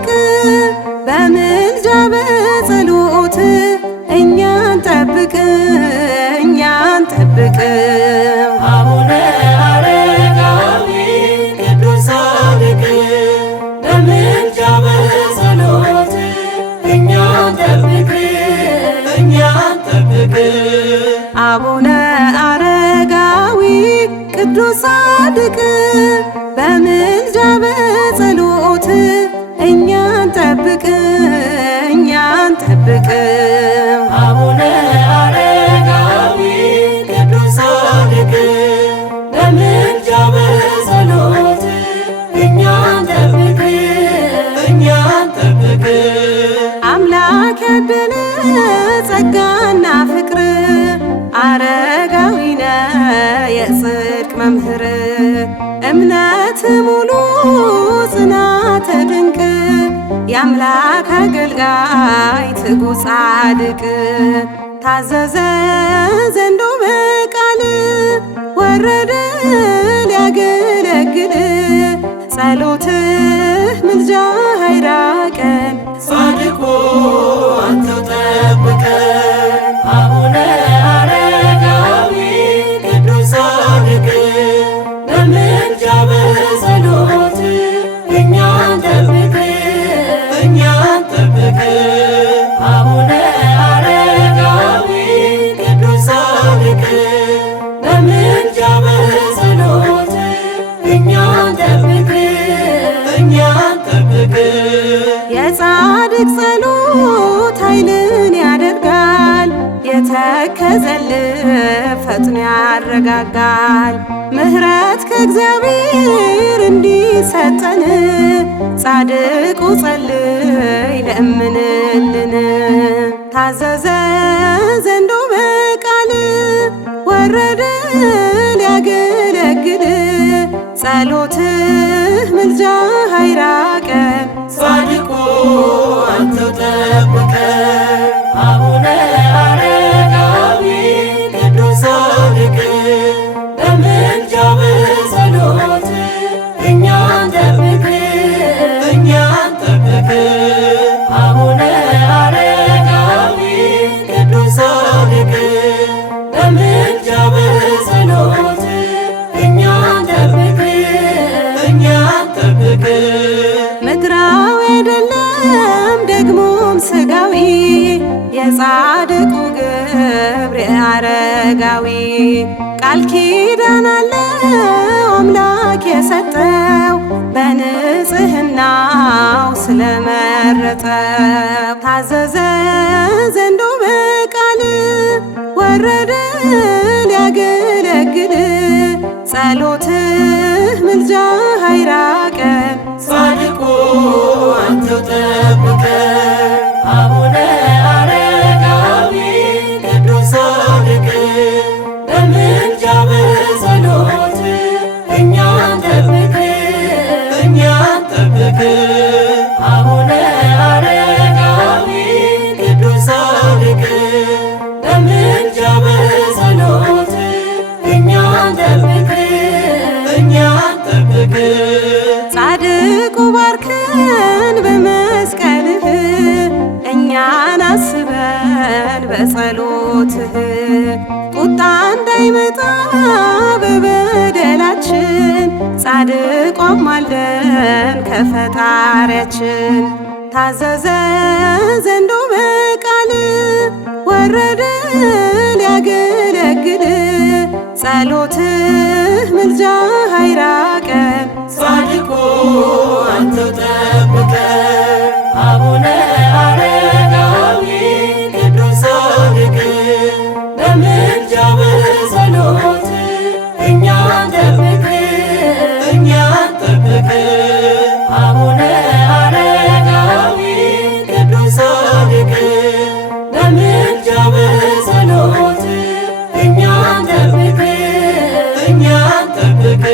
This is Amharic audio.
ጻድቅ በምልጃ በጸሎት እኛን ጠብቅ እኛን ጠብቅ። አቡነ አረጋዊ ቅዱስ ጻድቅ በምልጃ በጸሎት እኛን ጠብቅ እኛን ጠብቅ። አቡነ አረጋዊ ቅዱስ ጻድቅ በምልጃ በጸሎት እኛን ጠብቅ እኛን ጠብቅ። አቡነ አረጋዊ ቅዱስ ጻድቅ በምልጃ በጸሎት እኛን ጠብቅ እኛን ጠብቅ። አምላክ ያደለ ጸጋና ፍቅር አረጋዊ ነህ የጽድቅ መምህር። እምነት ሙሉ ጽናት ድንቅ የአምላክ አገልጋይ ትጉህ ጻድቅ። ታዘዘ ዘንዶ በቃል ወረደ ሊያገለግል ጸሎትህ ምልጃህ አይራቀን ጻድቁ አንተው ጠብቀን። አቡነ አረጋዊ ቅዱስ ጻድቅ በምልጃ በጸሎት እኛን ጠብቅ እኛን ጠብቅ። አቡነ አረጋዊ ቅዱስ ጻድቅ በምልጃ በጸሎት እኛን ጠብቅ እኛን ጠብቅ። የጻድቅ ጸሎት ኃይልን ያደርጋል የተከዘልህ ፈጥኖ ያረጋጋል። ምሕረት ከእግዚአብሔር እንዲሰጠን ጻድቁ ጸልይ ለምንልን። ታዘዘ ዘንዶ በቃል ወረደ ሊያገለግል ጸሎትህ ምልጃህ አይራቀን ጻድቁ አንተው ጠብቀን። አቡነ አረጋዊ ቅዱስ ጻድቅ በምልጃ በጸሎት እኛን ጠብቅ እኛን ጠብቅ። አቡነ አረጋዊ ቅዱስ ጻድቅ በምልጃ በጸሎት እኛን ጠብቅ እኛን ጠብቅ። ምድራዊ አይደለም ደግሞም ሥጋዊ የጻድቁ ግብር የአረጋዊ ቃል ኪዳን አለው አምላክ የሰጠው በንጽሕናው ስለመረጠው። ታዘዘ ዘንዶ በቃል ወረደ ሊያገለግል ጸሎትህ ምልጃህ አይራቀን ጻድቁ አንተው ጠብቀን። አቡነ አረጋዊ ቅዱስ ጻድቅ በምልጃ በጸሎት እኛን ጠብቅ እኛን ጠብቅ። አቡነ አረጋዊ ቅዱስ ጻድቅ በምልጃ በጸሎት እኛን ጠብቅ እኛን ጠብቅ። ጻድቁ ባርከን በመስቀልህ እኛን አስበን በጸሎትህ ቁጣ እንዳይመጣ በበደላችን ጻድቁ አማልደን ከፈጣሪያችን። ታዘዘ ዘንዶ በቃል ወረደ ሊያገለግል ጸሎትህ ምልጃህ አይራቀን ጻድቁ አንተው ጠብቀን። አቡነ አረጋዊ ቅዱስ ጻድቅ በምልጃ በጸሎት እኛን ጠብቅ እኛን ጠብቅ። አቡነ አረጋዊ ቅዱስ ጻድቅ በምልጃ በጸሎት እኛን ጠብቅ እኛን ጠብቅ።